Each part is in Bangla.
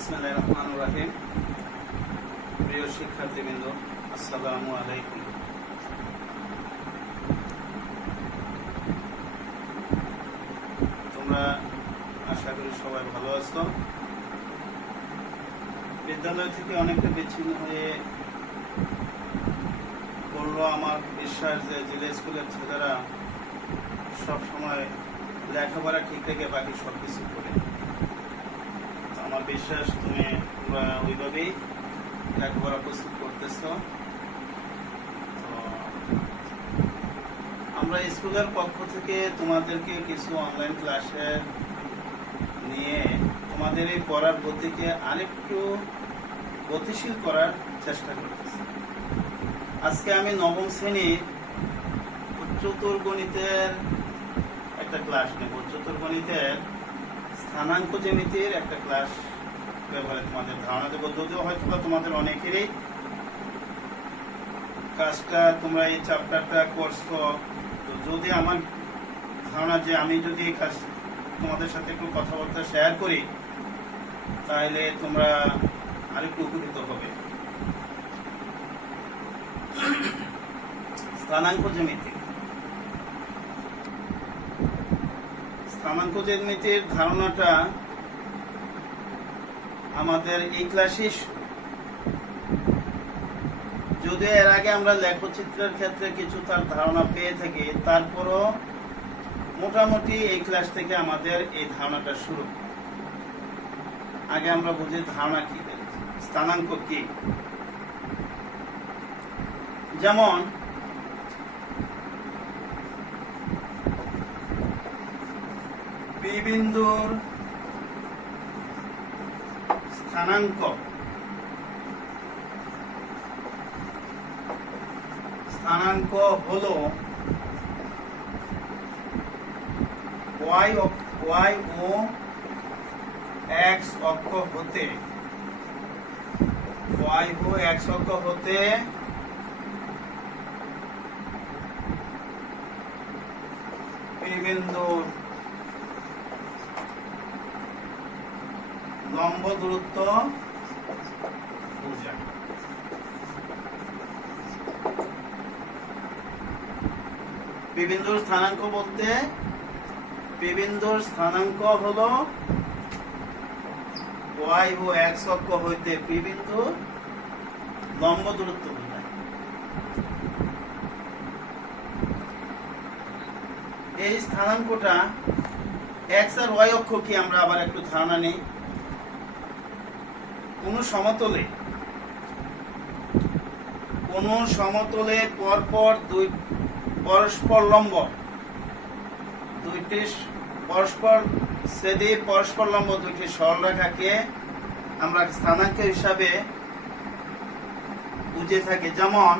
বিসমিল্লাহির রহমানির রহিম। প্রিয় শিক্ষার্থীবৃন্দ, আসসালামু আলাইকুম। তোমরা আশা করি সবাই ভালো আছো। বিদ্যালয় থেকে অনেকটা বিচ্ছিন্ন হয়ে পড়লো আমার বিশ্বাস যে জেলা স্কুলের ছেলেরা সবসময় লেখাপড়া ঠিক রেখে বাকি সব কিছু করে। আমার বিশ্বাস তোমরা ওইভাবেই লেখাপড়া প্রস্তুত করতেছ। তো আমরা স্কুলের পক্ষ থেকে তোমাদেরকে কিছু অনলাইন ক্লাসে নিয়ে তোমাদের এই পড়ার গতিকে আরেকটু গতিশীল করার চেষ্টা করতেছি। আজকে আমি নবম শ্রেণীর উচ্চতর গণিতের একটা ক্লাস নেব। উচ্চতর গণিতের স্থানাঙ্ক জ্যামিতির একটা ক্লাস ব্যাপারে তোমাদের ধারণা দেবো। যদিও হয়তো তোমাদের অনেকেরই কাজটা তোমরা এই চ্যাপ্টারটা করছো, তো যদি আমার ধারণা যে আমি যদি এই কাজ তোমাদের সাথে একটু কথাবার্তা শেয়ার করি তাহলে তোমরা আরেকটু উপকৃত হবে। স্থানাঙ্ক জ্যামিতি। স্থানাঙ্ক জ্যামিতির ধারণাটা আমাদের এই ক্লাসে, যদি এর আগে আমরা লেখচিত্রের ক্ষেত্রে কিছু তার ধারণা পেয়ে থাকি, তারপরও মোটামুটি এই ক্লাস থেকে আমাদের এই ধারণাটা শুরু। আগে আমরা বুঝি ধারণা কি, স্থানাঙ্ক কি। যেমন পি বিন্দুর স্থানাঙ্ক হলো y ও x অক্ষ হতে পি বিন্দুর লম্ব দূরত্ব বোঝায়। পি বিন্দুর স্থানাঙ্ক বলতে পি বিন্দুর স্থানাঙ্ক হলো y ও x অক্ষ হইতে পি বিন্দুর লম্ব দূরত্ব বোঝায়। এই স্থানাঙ্কটা x আর y অক্ষ কি আমরা আবার একটু ধারণা নেই। কোন সমতলে পরপর দুই পরস্পর লম্ব, দুইটি পরস্পর ছেদে পরস্পর লম্ব দুইটি সরলরেখাকে আমরা স্থানাঙ্ক হিসাবে বুঝে থাকি। যেমন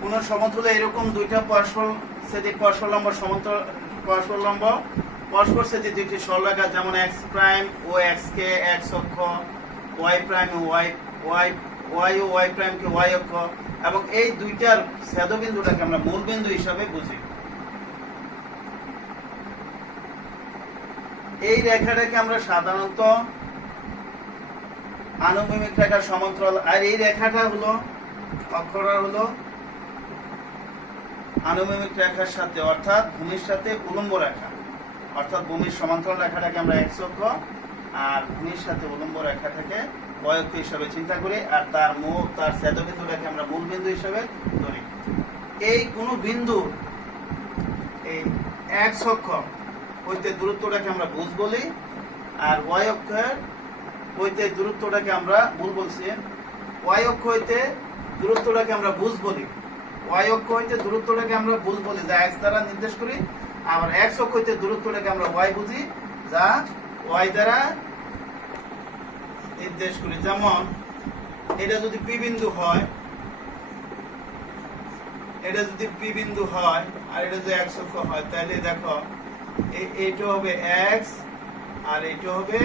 কোন সমতলে এরকম দুইটা পরস্পর ছেদে পরস্পর লম্ব পরস্পর ছেদে দুইটি সরলরেখা, যেমন x প্রাইম ও x কে x অক্ষ, y প্রাইম ও y ও y প্রাইম কে y অক্ষ, এবং এই দুইটার ছেদবিন্দুটাকে আমরা মূল বিন্দু হিসাবে বুঝি। এই রেখাটাকে আমরা সাধারণত আনুভূমিক রেখার সমান্তরাল, আর এই রেখাটা হলো অক্ষটা হলো আনুভূমিক রেখার সাথে, অর্থাৎ ভূমির সাথে উলম্ব রেখা, অর্থাৎ ভূমির সমান্তরাল রেখাটাকে আমরা x অক্ষ আর ভূমির সাথে উলম্ব রেখাটাকে y অক্ষ হিসাবে চিন্তা করি, আর তার ছেদবিন্দুটাকে আমরা মূল বিন্দু হিসাবে ধরি। এই কোন বিন্দু এই x অক্ষ হইতে দূরত্বটাকে আমরা বুঝ বলি, আর y অক্ষের হইতে দূরত্বটাকে আমরা বুঝ বলছি। y অক্ষ হইতে দূরত্বটাকে আমরা বুঝ বলি, y অক্ষ হইতে দূরত্বটাকে আমরা বুঝ বলি যা x দ্বারা নির্দেশ করি, আবার x অক্ষ হইতে দূরত্বটাকে আমরা y বুঝি যা y দ্বারা নির্দেশ করি। যেমন এটা যদি পি বিন্দু হয়, আর এটা যদি x অক্ষ হয়, তাহলে দেখো এইটা হবে x আর এইটা হবে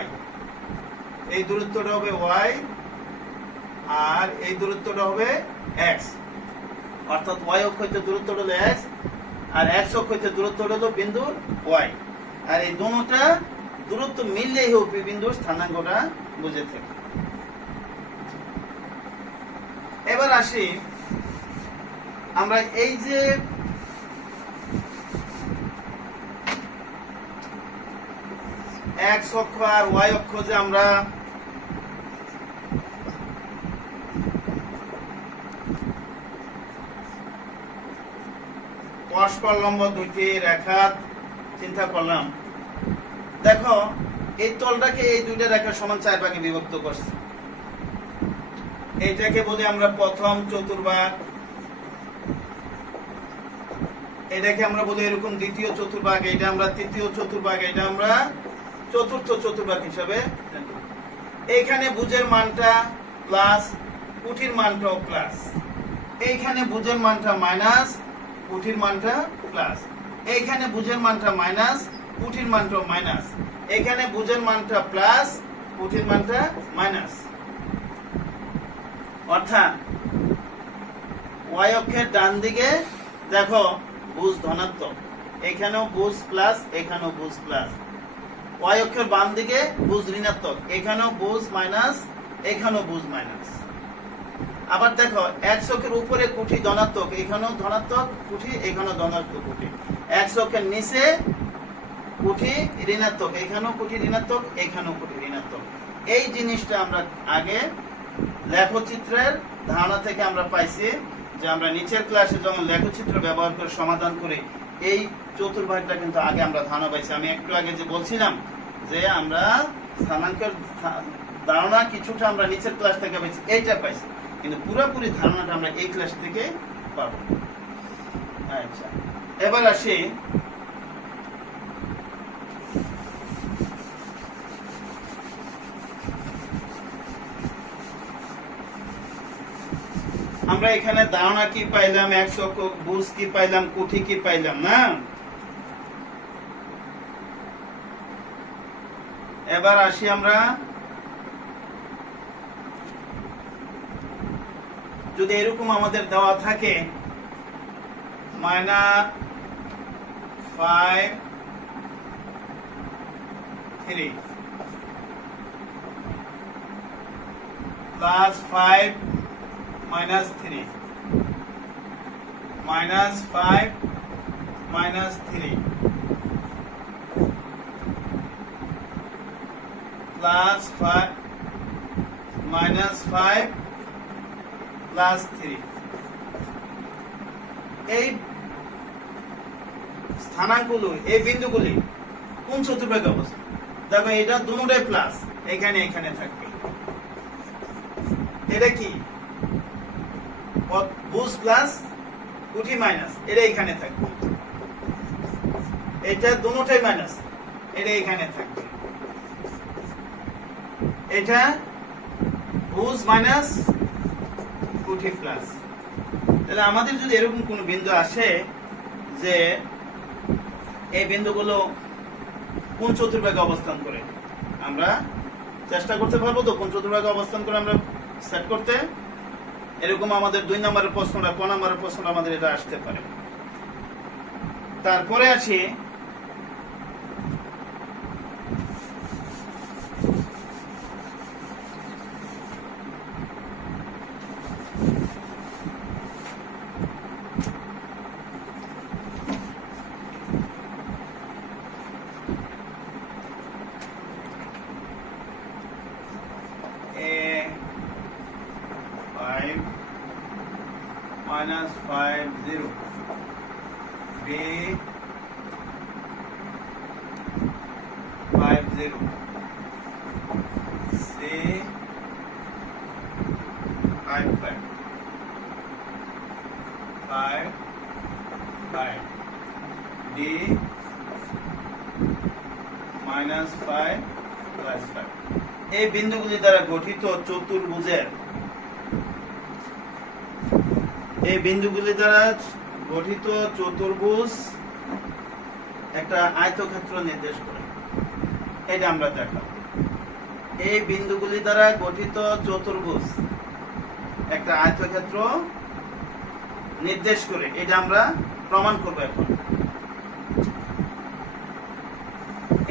y। এই দূরত্বটা হবে y আর এই দূরত্বটা হবে x। অর্থাৎ ওয়াই অক্ষ হইতে দূরত্ব হলো এক্স, আর এক্স অক্ষ হইতে দূরত্ব হলো বিন্দু ওয়াই, আর এই দুটোটা দূরত্ব মিললেই হোক বিন্দুর স্থানাঙ্কটা বুঝে থাকে। এবার আসি আমরা এই যে এক্স অক্ষ আর ওয়াই অক্ষ যে আমরা পরস্পর লম্ব দুইটি রেখা চিন্তা করলাম, দেখো এই তলটাকে এই দুইটা রেখা সমান 4 ভাগে বিভক্ত করছে। এইটাকে বলি আমরা প্রথম চতুর্ভাগ, এটাকে আমরা বলি এরকম দ্বিতীয় চতুর্ভাগ, এটা আমরা তৃতীয় চতুর্ভাগ, এটা আমরা চতুর্থ চতুর্ভাগ হিসাবে। এইখানে ভুজের মানটা প্লাস, কুঠির মানটাও প্লাস, এইখানে ভুজের মানটা মাইনাস, কুঠির মানটা প্লাস, এইখানে ভুজের মানটা মাইনাস, কুঠির মানটাও মাইনাস, এখানে ভুজের মানটা প্লাস, কুঠির মানটা মাইনাস। অর্থাৎ ওয়াই অক্ষের ডান দিকে দেখো ভুজ ধনাত্মক, এখানেও ভুজ প্লাস, এখানেও ভুজ প্লাস। ওয়াই অক্ষের বাম দিকে ভুজ ঋণাত্মক, এখানেও ভুজ মাইনাস, এখানেও ভুজ মাইনাস। আবার দেখো এক্স অক্ষের উপরে কুঠি ধনাত্মক, এখানেও ধনাত্মক কুঠি, এখানেও ধনাত্মক কুঠি। এক্স অক্ষের নিচে কুঠি ঋণাত্মক, এখানেও কুঠি ঋণাত্মক, এখানেও কুঠি ঋণাত্মক। এই জিনিসটা আমরা আগে লেখচিত্রের ধারণা থেকে আমরা পাইছি যে আমরা নিচের ক্লাসে যখন লেখচিত্র ব্যবহার করে সমাধান করি, এই চতুর্ভাগটা কিন্তু আগে আমরা ধারণা পাইছি। আমি একটু আগে যে বলছিলাম যে আমরা স্থানাঙ্কের ধারণা কিছুটা আমরা নিচের ক্লাস থেকে পাইছি, এইটা পাইছি, কিন্তু পুরোপুরি ধারণাটা আমরা এই ক্লাস থেকে পাবো। আচ্ছা, এবার আসি আমরা এখানে ধারণা কি পাইলাম, এক্স অক্ষ ভুজ কি পাইলাম, কুঠি কি পাইলাম না। এবার আসি আমরা যদি এরকম আমাদের দেওয়া থাকে -5 3 +5 -3 -5 -3 +5 -5 +3। এই স্থানাঙ্কগুলো, এই বিন্দুগুলি কোন চতুর্ভাগে অবস্থিত? দেখো এটা দুটোটাই প্লাস, এখানে এখানে থাকবে। এটা কি ভুজ প্লাস, কুঠি মাইনাস, এটা এখানে থাকবে। এটা দুটোটাই মাইনাস, এটা এখানে থাকবে। এটা ভুজ মাইনাস, কুঠি প্লাস। তাহলে আমাদের যদি এরকম কোন বিন্দু আসে যে এই বিন্দুগুলো কোন চতুর্ভাগে অবস্থান করে, আমরা চেষ্টা করতে পারবো তো কোন চতুর্ভাগে অবস্থান করে আমরা সেট করতে। এরকম আমাদের 2 নম্বরের প্রশ্নটা, কোন নম্বরের প্রশ্নটা আমাদের এটা আসতে পারে। তারপরে আসি -5 0 B 5 0 C 5 5 5 5 D -5 +5। এই বিন্দুগুলি দ্বারা গঠিত চতুর্ভুজের, এই বিন্দুগুলি দ্বারা গঠিত চতুর্ভুজ একটা আয়তক্ষেত্র নির্দেশ করে, এটা আমরা দেখাবো। এই বিন্দুগুলি দ্বারা গঠিত চতুর্ভুজ একটা আয়তক্ষেত্র নির্দেশ করে, এটা আমরা প্রমাণ করব এখন।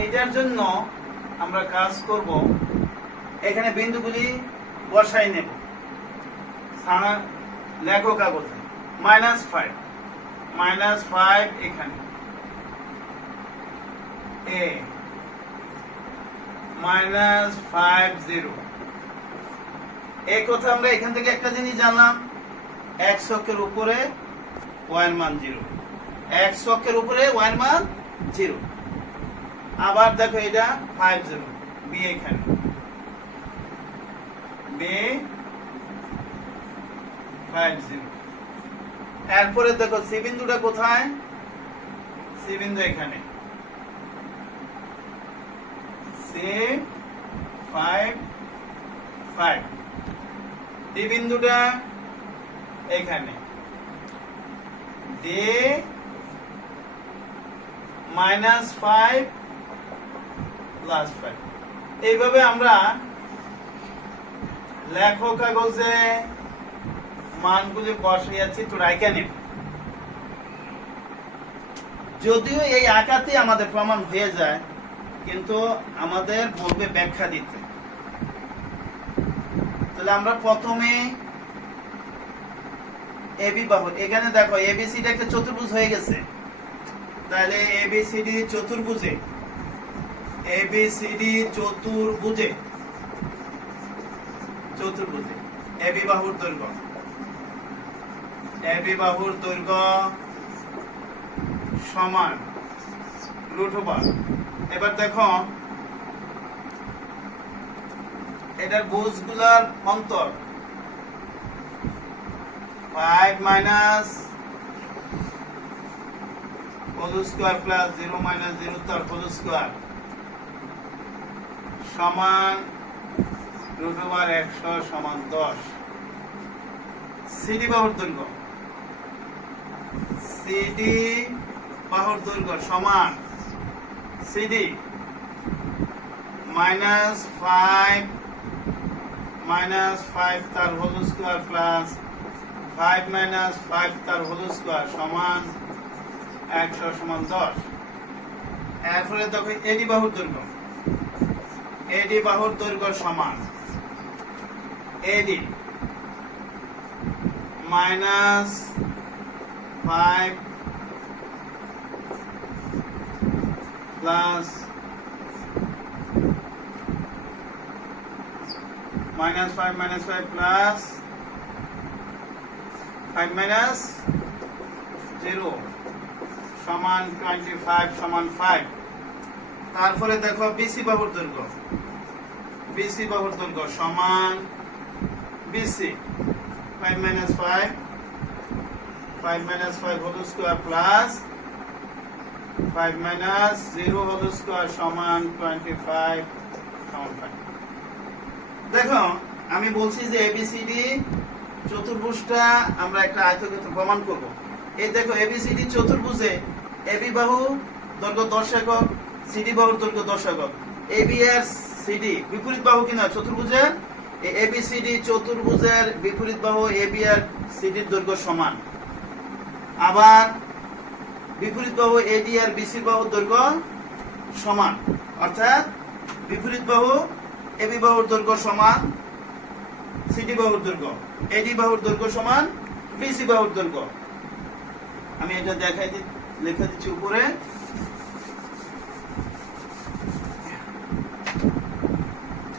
এটার জন্য আমরা কাজ করব, এখানে বিন্দুগুলি বসাই নেব। লেখো কাগজে -5 এখানে a -50 এই কথা আমরা এখান থেকে একটা জিনিস জানলাম, x অক্ষের উপরে y এর মান 0, x অক্ষের উপরে y এর মান 0। আবার দেখো এটা 50 b এখানে b 50। এরপরে দেখো সি বিন্দুটা কোথায়, সি বিন্দু এখানে C5 ডি বিন্দুটা এখানে D -5 +5। এইভাবে আমরা লেখো কাগজে মানগুলি বসাইয়াছি, তো রাইখা নেব। যদিও এই আঁকাতে আমাদের প্রমাণ হয়ে যায়, কিন্তু আমাদের বলবে ব্যাখ্যা দিতে। তাহলে আমরা প্রথমে এবি বাহু, এখানে দেখো এবিসিডি একটা চতুর্ভুজ হয়ে গেছে, তাহলে এবিসিডি চতুর্ভুজে এবি বাহুর দৈর্ঘ্য সমান √। এবার দেখো এটার ভুজগুলার অন্তর 5 - whole square plus 0 - 0 তার whole square সমান √100 সমান 10। সিডি বাহুর দৈর্ঘ্য সমান সিডি -5 তার হোল স্কয়ার প্লাস 5 - 5 তার হোল স্কয়ার সমান 100 সমান 10। এরপরে দেখো এডি বাহুর দৈর্ঘ্য সমান এডি -5 plus -5 plus 5 - 0 সমান 25 সমান 5। তারপরে দেখো বিসি বাহুর দৈর্ঘ্য সমান BC 5 - 5 whole square plus 5 - 0 whole square সমান 25 সমান 5। দেখো আমি বলছি যে এবিসিডি চতুর্ভুজটা আমরা একটা আয়তক্ষেত্র প্রমাণ করব। এই দেখো এবিসিডি চতুর্ভুজে এবি বাহু দৈর্ঘ্য 10 একক, সিডি বাহুর দৈর্ঘ্য 10 একক। এবি আর সিডি বিপরীত বাহু কিনা চতুর্ভুজের, এই এবিসিডি চতুর্ভুজের বিপরীত বাহু এবি আর সিডির দৈর্ঘ্য সমান। আবার বিপরীত বাহু এডি আর বিসির বাহুর দৈর্ঘ্য সমান, অর্থাৎ বিপরীত বাহু এবি বাহুর দৈর্ঘ্য সমান সিডি বাহুর দৈর্ঘ্য, এডি বাহুর দৈর্ঘ্য সমান বিসি বাহুর দৈর্ঘ্য। আমি এটা লেখা দিচ্ছি উপরে।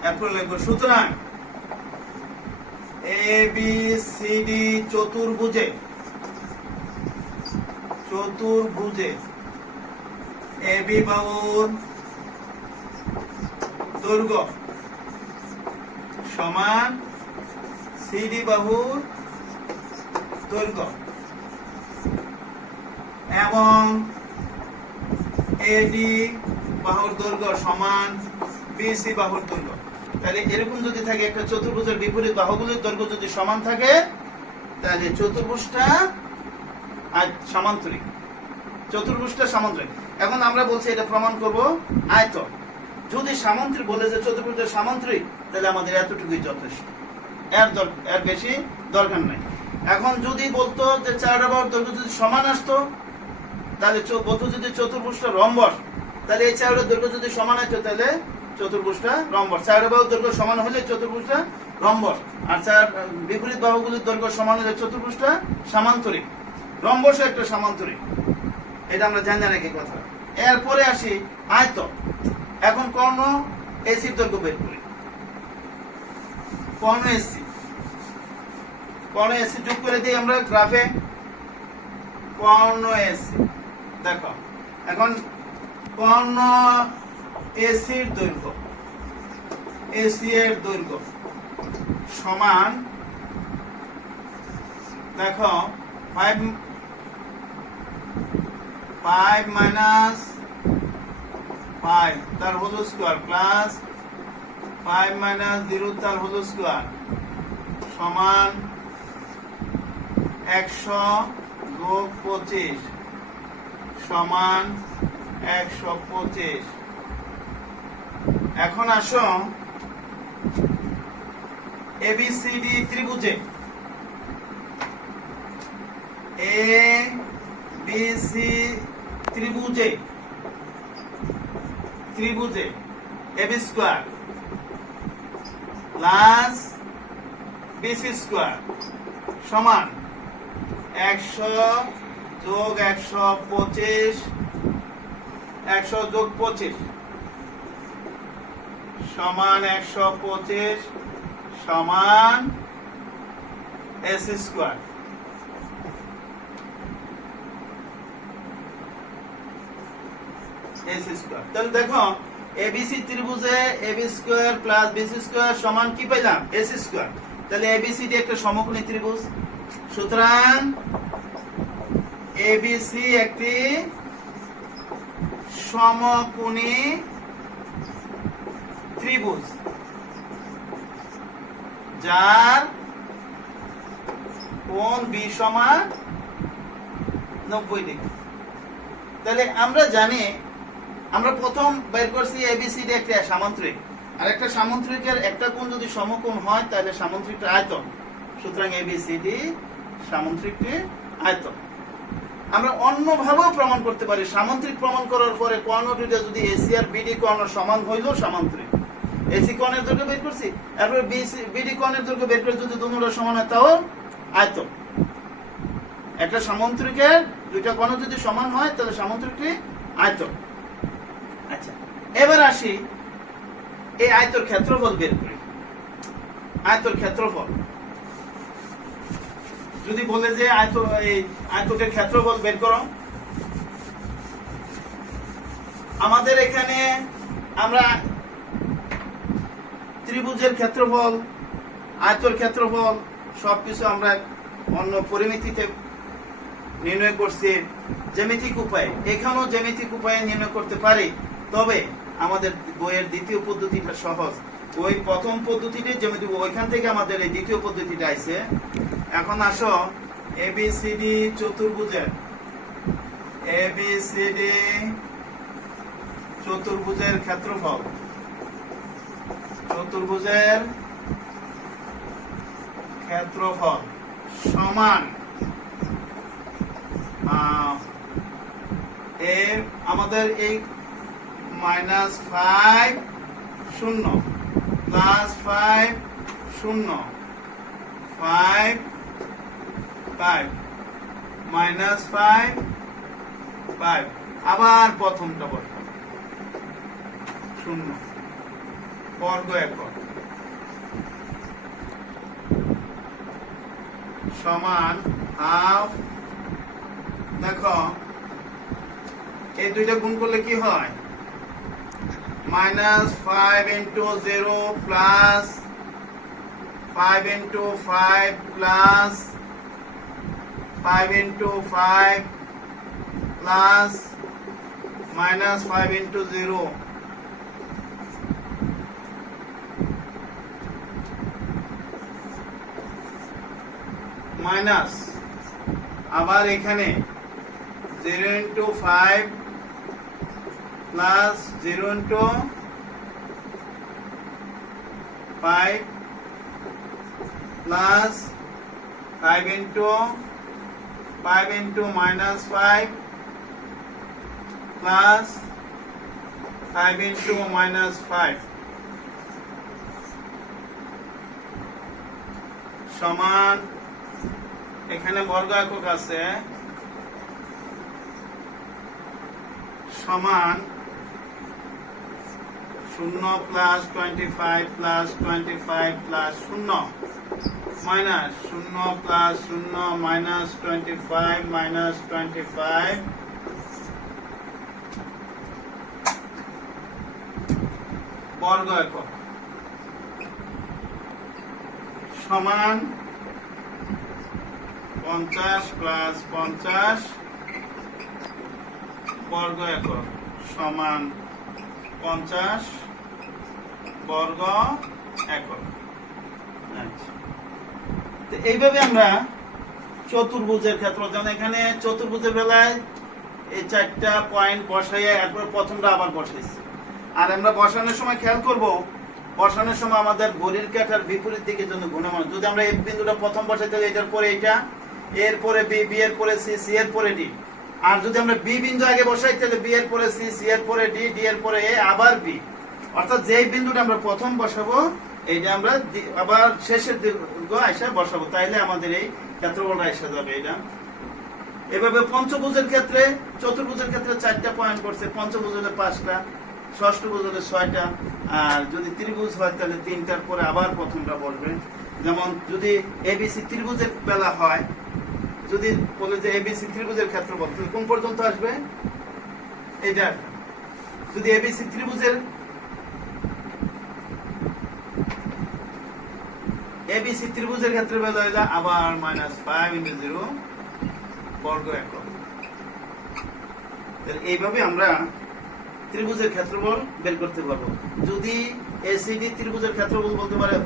এরপর লিখব সুতরাং এবিসিডি চতুর্ভুজে এবি বাহুর দৈর্ঘ্য সমান সিডি বাহুর দৈর্ঘ্য এবং এডি বাহুর দৈর্ঘ্য সমান বিসি বাহুর দৈর্ঘ্য। তাহলে এরকম যদি থাকে একটা চতুর্ভুজের বিপরীত বাহুগুলোর দৈর্ঘ্য যদি সমান থাকে, তাহলে চতুর্ভুজটা সমান্তরিক। এখন আমরা বলছি এটা প্রমাণ করব আয়ত। যদি সামান্তরিক বলে যে চতুর্ভুজের সামান্তরিক, তাহলে আমাদের এতটুকুই যথেষ্ট, এর বেশি দরকার নাই। এখন যদি বলতো যে 4 বাহুর দৈর্ঘ্য যদি সমান আসতো, তাহলে বলতো যদি চতুর্ভুজটা রম্বস, তাহলে এই 4 দৈর্ঘ্য যদি সমান হতো তাহলে চতুর্ভুজটা রম্বস। 4 বাহুর দৈর্ঘ্য সমান হলে চতুর্ভুজটা রম্বস, আর 4 বিপরীত বাহুগুলির দৈর্ঘ্য সমান হলে চতুর্ভুজটা সামান্তরিক। রম্বস একটা সামান্তরিক, এটা আমরা জানি নাকি কথা। এরপরে আসি আয়ত। এখন কর্ণ এসির দৈর্ঘ্য বের করি। কর্ণ এসি যোগ করে দিই আমরা গ্রাফে। কর্ণ এসি দেখো, এখন কর্ণ এসির দৈর্ঘ্য, এসি এর দৈর্ঘ্য সমান দেখো 5 মাইনাস 5 তার হোল স্কয়ার প্লাস 5 মাইনাস 0 তার হোল স্কয়ার সমান 100 যোগ 25 সমান 125। এখন আসো এবিসিডি ত্রিভুজে, এবিসি ত্রিভুজে AB square plus BC square সমান 100 যোগ 125, 100 যোগ 25 সমান 125 সমান এসি স্কয়ার। তাহলে দেখো এবিসি ত্রিভুজে AB square plus BC square সমান কি পেলাম? AC square. তাহলে এবিসিডি একটা সমকোণী ত্রিভুজ, সুতরাং এবিসি একটি সমকোণী ত্রিভুজ যার কোণ বি সমান 90 ডিগ্রি। তাহলে আমরা জানি, আমরা প্রথম বের করছি এবিসিডি একটা সামান্তরিক, আর একটা সামান্তরিকের একটা কোণ যদি সমকোণ হয় তাহলে সামান্তরিকটা আয়তন, সুতরাং এবিসিডি সামান্তরিকটি আয়তন। আমরা অন্যভাবেও প্রমাণ করতে পারি, সামান্তরিক প্রমাণ করার পরে কর্ণ দুইটা যদি এসি আর বিডি কর্ণ সমান হইলেও সামান্তরিক। এসি কর্ণের দৈর্ঘ্য বের করছি, এরপর বিডি কর্ণের দৈর্ঘ্য বের করে যদি দুটোটা সমান হয় তাও আয়তন। একটা সামান্তরিকের দুইটা কর্ণ যদি সমান হয় তাহলে সামান্তরিকটি আয়তন। আচ্ছা, এবার আসি এই আয়তর ক্ষেত্রফল বের করি। আয়তর ক্ষেত্রফল যদি বলে যে আয়তকের ক্ষেত্রফল বের করো, আমাদের এখানে আমরা ত্রিভুজের ক্ষেত্রফল, আয়তর ক্ষেত্রফল সবকিছু আমরা অন্য পরিমিতিতে নির্ণয় করছি জ্যামিতিক উপায়ে। এখানেও জ্যামিতিক উপায়ে নির্ণয় করতে পারি, তবে আমাদের বইয়ের দ্বিতীয় পদ্ধতিটা সহজ। ওই প্রথম পদ্ধতিটি জ্যামিতিক, ওইখান থেকে আমাদের এই দ্বিতীয় পদ্ধতিটা আইছে। এখন আসো এবিসিডি চতুর্ভুজের, এবিসিডি চতুর্ভুজের ক্ষেত্রফল, চতুর্ভুজের ক্ষেত্রফল সমান আমাদের এই -5 0 প্লাস 5 0 5 5 -5 5 আবার প্রথমটা বল 0 বর্গ একক সমান হাফ। দেখো এই দুইটা গুণ করলে কি হয়? -5 into 0 plus 5 into 5 plus 5 into 5 plus -5 into 0 minus, আবার এখানে 0 into 5 plus 0 into 5 plus 5 into minus 5 plus 5 into minus 5 সমান এখানে বর্গ একক আছে সমান 0 plus 25 plus 25 plus 0 minus 0 plus 0 minus 25 minus 25 বর্গ একক সমান 50 plus 50 বর্গ একক সমান 50 বর্গ একক। তো এইভাবে আমরা চতুর্ভুজের ক্ষেত্র, যেমন এখানে চতুর্ভুজের বেলায় এই 4টা পয়েন্ট বসাইয়া এরপর প্রথমটা আবার বসাইছি। আর আমরা বসানোর সময় খেয়াল করব, বসানোর সময় আমাদের ঘড়ির কাঁটার বিপরীত দিকের জন্য গুণমান। যদি আমরা এই বিন্দুটা প্রথম বসাই তাহলে এটার পরে এটা, এর পরে বি, বি এর পরে সি, সি এর পরে ডি। আর যদি আমরা বি বিন্দু আগে বসাই তাহলে বি এর পরে সি, সি এর পরে ডি, ডি এর পরে এ, আবার বি। অর্থাৎ যেই বিন্দুটা আমরা প্রথম বসাবো এইটা আমরা আবার শেষের দিকে এসে বসাবো, তাইলে আমাদের এই ক্ষেত্রফলটা এসে যাবে। এটা এভাবে পঞ্চভুজের ক্ষেত্রে, চতুর্ভুজের ক্ষেত্রে 4টা পয়েন্ট করছে, পঞ্চভুজ হলে 5টা, ষষ্ঠভুজ হলে 6টা, আর যদি ত্রিভুজ হয় তাহলে 3টার পরে আবার প্রথমটা বসবে। যেমন যদি এবিসি ত্রিভুজের বেলা হয়, যদি বলে যে এবিসি ত্রিভুজের ক্ষেত্রফল কোন পর্যন্ত আসবে এটা, যদি এবিসি ত্রিভুজের ক্ষেত্রে বেলা হইলে আবার -5 into 0 বর্গ একক। এইভাবে আমরা ত্রিভুজের ক্ষেত্রফল বের করতে পারবো। যদি এসিডি ত্রিভুজের ক্ষেত্রফল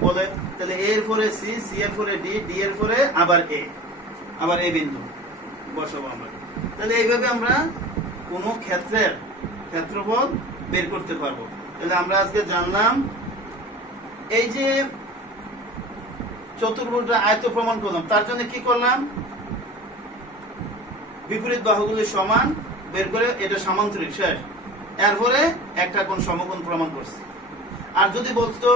বলে তাহলে এর পরে সি, সি এর পরে ডি, ডি এর পরে আবার এ, আবার এ বিন্দু বসাবো আমরা। তাহলে এইভাবে আমরা কোনো ক্ষেত্রের ক্ষেত্রফল বের করতে পারবো। তাহলে আমরা আজকে জানলাম এই যে চতুর্ভুজটা আয়ত প্রমাণ করলাম, তার জন্য কি করলাম, বিপরীত বাহুগুলি সমান বের করে এটা সামান্তরিক শেষ, এরপরে একটা কোণ সমকোণ প্রমাণ করছি। আর যদি বলতো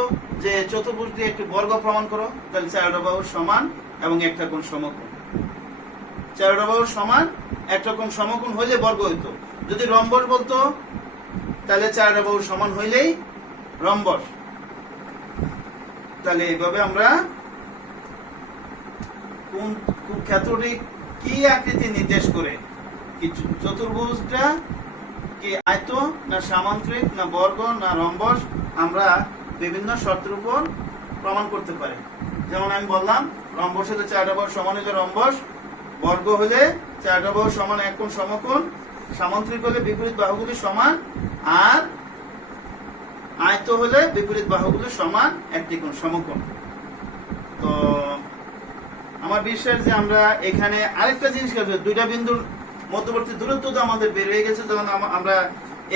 যে চতুর্ভুজটি একটি বর্গ প্রমাণ করো, তাহলে 4টা বাহু সমান এবং একটা কোণ সমকোণ। 4টা বাহু সমান একটা কোণ সমকোণ হইলে বর্গ হইতো। যদি রম্বস বলতো তাহলে 4টা বাহু সমান হইলেই রম্বস। তাহলে এইভাবে আমরা কোন ক্ষেত্রটি কি আকৃতি নির্দেশ করে, কি চতুর্ভুজটা কি আয়ত না সামান্তরিক না বর্গ না রম্বস, আমরা বিভিন্ন শর্তের উপর প্রমাণ করতে পারি। যেমন আমি বললাম রম্বস হলে 4টা বাহু সমান হলে রম্বস, বর্গ হলে 4টা বাহু সমান এক কোণ সমকোণ, সামান্তরিক হলে বিপরীত বাহুগুলি সমান, আর আয়ত হলে বিপরীত বাহুগুলি সমান একটি কোণ সমকোণ। তো আমার বিশ্বাস যে আমরা এখানে আরেকটা জিনিস করবো, 2টা বিন্দুর মধ্যবর্তী দূরত্ব তো আমাদের বের হয়ে গেছে। যখন আমরা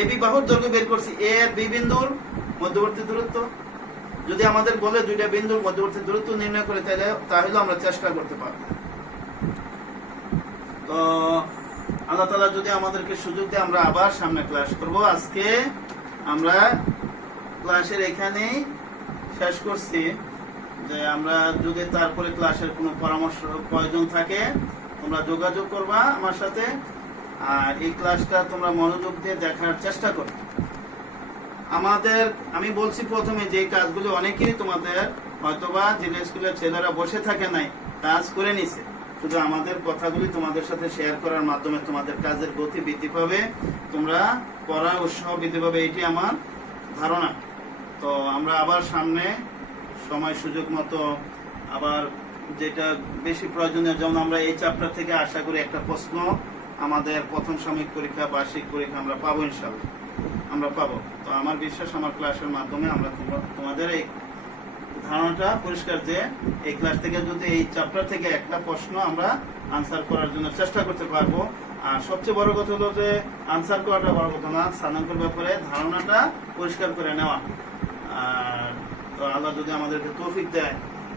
এবি বাহুর দৈর্ঘ্য বের করছি, এ আর বি বিন্দুর মধ্যবর্তী দূরত্ব, যদি আমাদের বলে 2টা বিন্দুর মধ্যবর্তী দূরত্ব নির্ণয় করে তাহলে আমরা চেষ্টা করতে পারবো। তো আল্লাহ তাআলা যদি আমাদেরকে সুযোগ দেয় আমরা আবার সামনে ক্লাস করব। আজকে আমরা ক্লাসের এখানেই শেষ করছি। যে আমরা যদি তারপরে ক্লাসের কোনো পরামর্শ প্রয়োজন থাকে তোমরা যোগাযোগ করবা আমার সাথে, আর এই ক্লাসটা তোমরা মনোযোগ দিয়ে দেখার চেষ্টা করো। আমি বলছি প্রথমে যে কাজগুলো অনেকেই তোমাদের হয়তোবা জেলা স্কুলের ছেলেরা বসে থাকে নাই, কাজ করে নিছে। শুধু আমাদের কথাগুলি তোমাদের সাথে শেয়ার করার মাধ্যমে তোমাদের কাজের গতি বৃদ্ধি পাবে, তোমরা পড়ার উৎসাহ বৃদ্ধি পাবে, এটি আমার ধারণা। তো আমরা আবার সামনে সময় সুযোগ মতো আবার যেটা বেশি প্রয়োজনীয়, যেমন আমরা এই চ্যাপ্টার থেকে আশা করি একটা প্রশ্ন আমাদের প্রথম সাময়িক পরীক্ষা, বার্ষিক পরীক্ষা আমরা পাবো, ইনশাআল্লাহ আমরা পাবো। তো আমার বিশ্বাস আমার ক্লাসের মাধ্যমে আমরা তোমাদের এই ধারণাটা পরিষ্কার যে এই ক্লাস থেকে যদি এই চ্যাপ্টার থেকে একটা প্রশ্ন আমরা আনসার করার জন্য চেষ্টা করতে পারবো। আর সবচেয়ে বড় কথা হলো যে আনসার করাটা বড় কথা না, স্থানাঙ্কের ব্যাপারে ধারণাটা পরিষ্কার করে নেওয়া। আর তো আল্লাহ যদি আমাদেরকে তৌফিক দেয়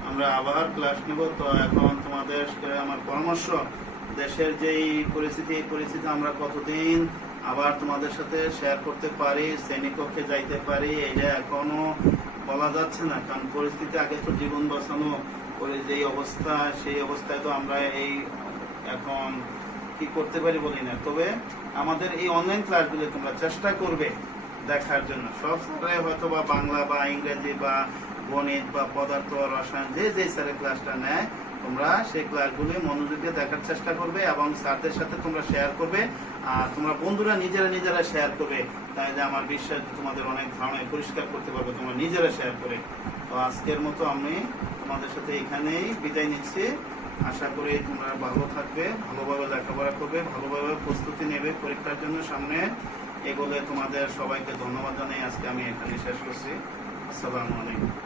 আমরা আবার ক্লাস নেব। তো এখন তোমাদের আমার পরামর্শ, দেশের যেই পরিস্থিতি, এই পরিস্থিতি আমরা কতদিন আবার তোমাদের সাথে শেয়ার করতে পারি, শ্রেণীকক্ষে যাইতে পারি, এটা এখনো বলা যাচ্ছে না। কারণ পরিস্থিতি, আগে তো জীবন বাঁচানো করে যেই অবস্থা, সেই অবস্থায় তো আমরা এই এখন কি করতে পারি বলি না। তবে আমাদের এই অনলাইন ক্লাসগুলো তোমরা চেষ্টা করবে দেখার জন্য। সব স্যারে হয়তো বা বাংলা বা ইংরেজি বা গণিত বা পদার্থ রসায়ন যে স্যারের ক্লাসটা নেয়, তোমরা সেই ক্লাসগুলি মনোযোগে দেখার চেষ্টা করবে এবং স্যারদের সাথে তোমরা শেয়ার করবে। আর তোমরা বন্ধুরা নিজেরা শেয়ার করবে, তাহলে আমার বিশ্বাস তোমাদের অনেক ধারণা পরিষ্কার করতে পারবে তোমরা নিজেরা শেয়ার করে। তো আজকের মতো আমি তোমাদের সাথে এখানেই বিদায় নিচ্ছি। আশা করি তোমরা ভালো থাকবে, ভালোভাবে লেখাপড়া করবে, ভালোভাবে প্রস্তুতি নেবে পরীক্ষার জন্য সামনে। এই বলে তোমাদের সবাইকে ধন্যবাদ জানাই আজকে আমি এখানে শেষ করছি। আসসালামু আলাইকুম।